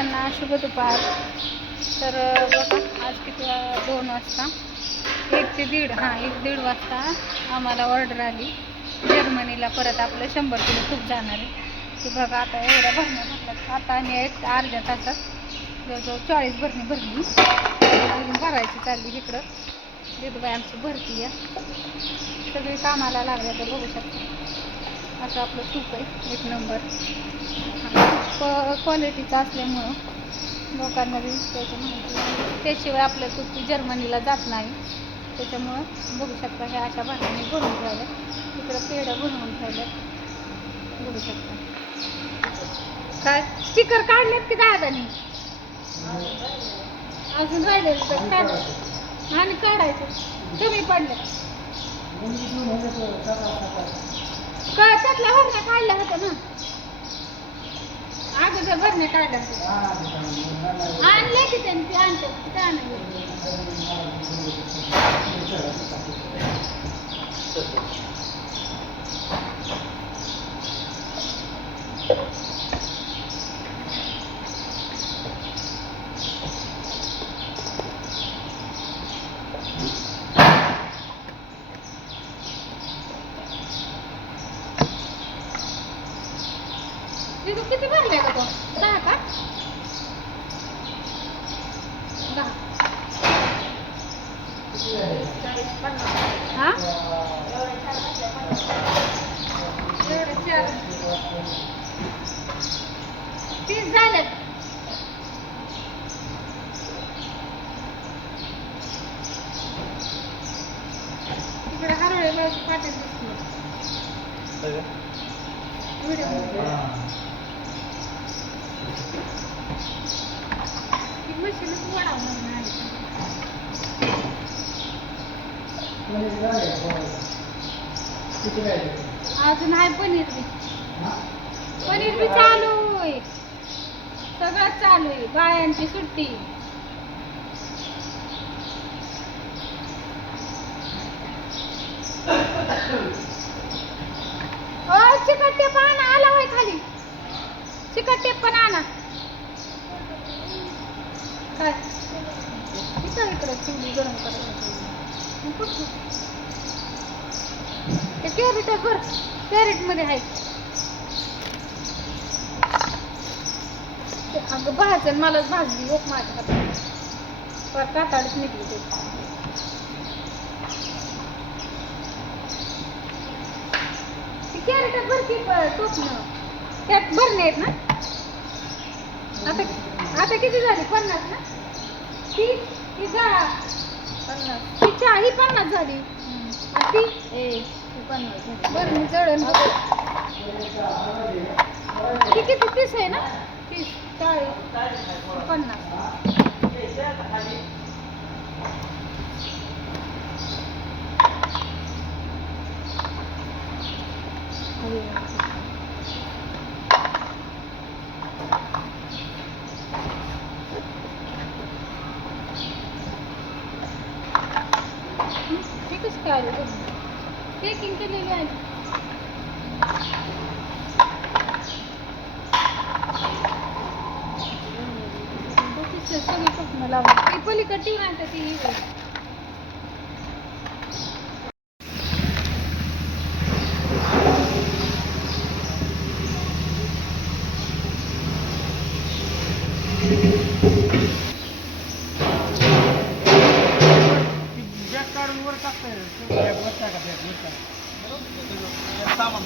सर्वांना शुभ दुपार. तर बघा आज किती 2 वाजता 1 ते 1:30 वाजता आम्हाला ऑर्डर आली जर्मनीला. परत आपलं 100 किलो तूप जाणार आहे. ते बघा आता एवढ्या भरण्या भरल्यात. आता आणि एक अर्ध्या तासात जवळजवळ 40 भरणी भरली. अजून भरायची चालली. इकडं देदूबाई आमची भरती आहे. सगळी कामाला लागल्या तर बघू शकता. असं आपलं तूप आहे, एक नंबर. क्वालिटीचं असल्यामुळं लोकांना बी त्याची माहिती. त्याशिवाय आपलं तूप जर्मनीला जात नाही. त्याच्यामुळं बघू शकता हे अशा भांड्याने भरून ठेवल्या. तिकडं पेढं बनवून ठेवल्यात बघू शकता. काय स्टिकर काढलेत की दादानी? अजून राहिले तर काढ आणि काढायचं कमी पडले का? त्यातल्या भरण्या काढल्या होत्या ना, अगोदर भरण्या काढल्या होत्या. आणले की त्यांनी ते आणतात ते आणले. किती भरले का तो? 10 का? 10. हा एवढे 4 30 झाले. इकडे हरवळे माझी पाटील दिसली व्हिडिओ. मशीनच वाढवणार नाही. अजून आहे पनीर बी चालू आहे. सगळं चालू आहे. बायांची सुट्टी. चिकट टेप आणा. आला होय खाली. चिकट टेप पण आणा. काय इकडे चिवडी गरम करायचं. ते कॅरेट भर. कॅरेट मध्ये आहे. अगं भाजन मलाच भाजली एक माझ्या हातात. पर काटाडच निघली ते. कॅरेट भर की टोपणं. त्यात भरणे आहेत ना. आता किती झाली? 50 ना. ती 50 ही 50 झाली. ती 50 झाली. बरं मी जळण. ती किती 30 आहे ना. 30 40 50. काय पॅकिंग केलेली आहे. सगळी स्वप्न लावून ती पलीकडची आणते ती. वर टाकताय सामान